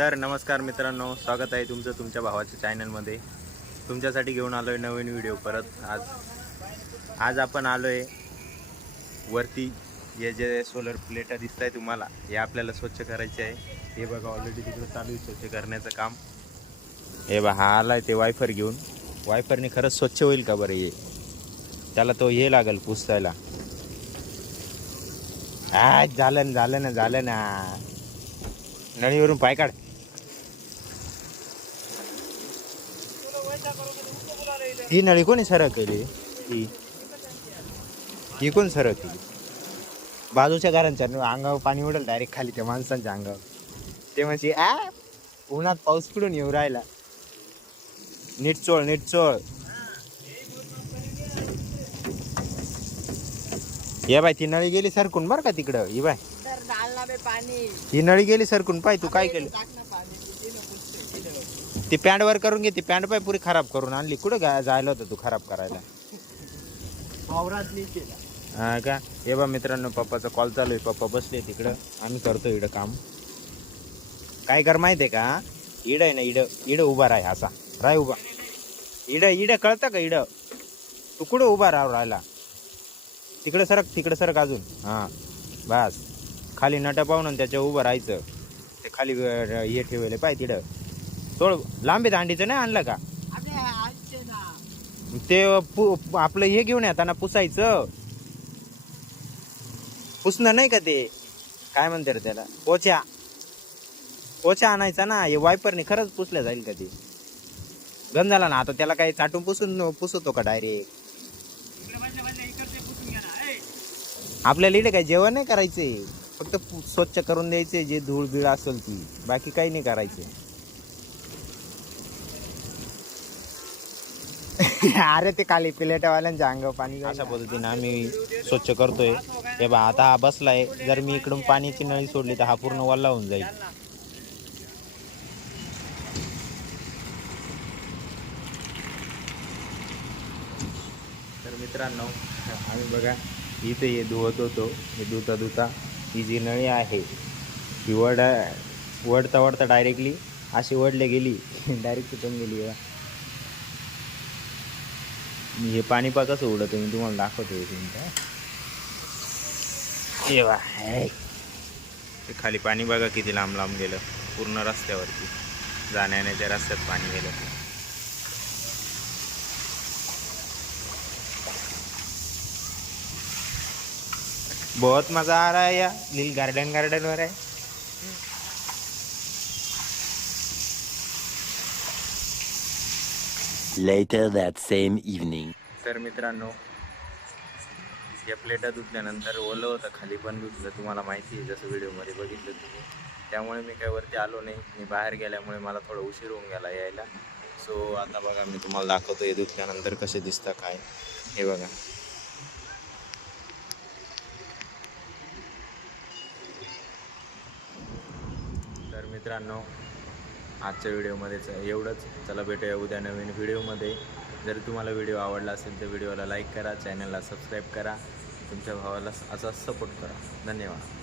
तर नमस्कार मित्रांनो, स्वागत आहे तुमचं तुमच्या भावाच्या चॅनलमध्ये. तुमच्यासाठी घेऊन आलो आहे नवीन व्हिडिओ परत. आज आपण आलो आहे वरती. हे जे सोलर प्लेटा दिसत आहे तुम्हाला, हे आपल्याला स्वच्छ करायचे आहे. हे बघा ऑलरेडी तिकडे चालू आहे स्वच्छ करण्याचं काम. हे बघा हा आला आहे ते वायफर घेऊन. वायफरने खरंच स्वच्छ होईल का बरं? हे त्याला तो हे लागेल पुसायला. झालं ना नळीवरून पाय काढ. ही नळी कोणी सरळ केली? ही कोण सरळ केली? बाजूच्या घरांच्या अंगावर पाणी उडल डायरेक्ट खाली त्या माणसांच्या अंगावर. ते म्हणजे उन्हात पाऊस पडून येऊ राहिला. नीट चोळ. ये बाय ती नळी गेली सरकून बर का तिकडं. ही बाय ही नळी गेली सरकून. पाय तू काय केलं? ती पॅन्ट वर करून घे. ती पॅन्ट पाय पुरी खराब करून आणली. कुठं जायला होतं तू खराब करायला? हा का? हे बा मित्रांनो, पप्पाचा कॉल चालू आहे. पप्पा बसले तिकडं, आम्ही करतो इकडं काम. काय कर माहिती आहे का? इड आहे ना, इड उभा राह. असा राय उभा. इड कळतं का? इड तू कुठं उभा राहिला? तिकडे सरक अजून. हा बस. खाली नटा पाहून त्याच्या उभं राहायचं. ते खाली हे ठेवले पाय तिकडं. थोडं लांबी दांडीचं नाही आणलं का? ते आपलं हे घेऊन येतात ना पुसायचं. पुसणं नाही का ते? काय म्हणते रे त्याला? पोचा आणायचा ना. हे वायपरने खरंच पुसल्या जाईल का? ते गंज झाला ना. आता त्याला काही चाटून पुसतो का डायरेक्ट? आपल्याला इकडे काही जेवण नाही करायचे, फक्त स्वच्छ करून द्यायचे जे धूळ बिळ असेल ती. बाकी काही नाही करायचे. अरे ते खाली प्लेटावाल्यांच्या अंगावर पाणी. अशा पद्धतीने आम्ही स्वच्छ करतोय. हे बा आता हा बसलाय. जर मी इकडून पाण्याची नळी सोडली तर हा पूर्ण वल्ला होऊन जाईल. तर मित्रांनो, आम्ही बघा इथे हे धुवत होतो. हे धुता ही जी नळी आहे ही वडता डायरेक्टली अशी वडले गेली. डायरेक्ट तुटून गेली. हे पाणी पा कसं उडत मी तुम्हाला दाखवतो. ते खाली पाणी बघा किती लांब गेलं. पूर्ण रस्त्यावरती जाण्याच्या रस्त्यात पाणी गेलं. बहुत मजा आ रहा है या लिल गार्डन वर आहे. Later that same evening. तर मित्रांनो, या प्लेटा धुतल्यानंतर ओलं होतं, खाली पण धुतलं. तुम्हाला माहिती आहे, जसं व्हिडिओमध्ये बघितलं तुम्ही. त्यामुळे मी काय वरती आलो नाही. मी बाहेर गेल्यामुळे मला थोडा उशीर होऊन गेला यायला. सो आता बघा मी तुम्हाला दाखवतो हे धुतल्यानंतर कसे दिसतं काय. हे बघा. तर मित्रांनो, आजच्या व्हिडिओमध्येच एवढंच. चला भेटूया उद्या नवीन व्हिडिओमध्ये. जर तुम्हाला व्हिडिओ आवडला असेल तर व्हिडिओला लाईक करा, चॅनलला सबस्क्राईब करा, तुमच्या भावाला असा सपोर्ट करा. धन्यवाद.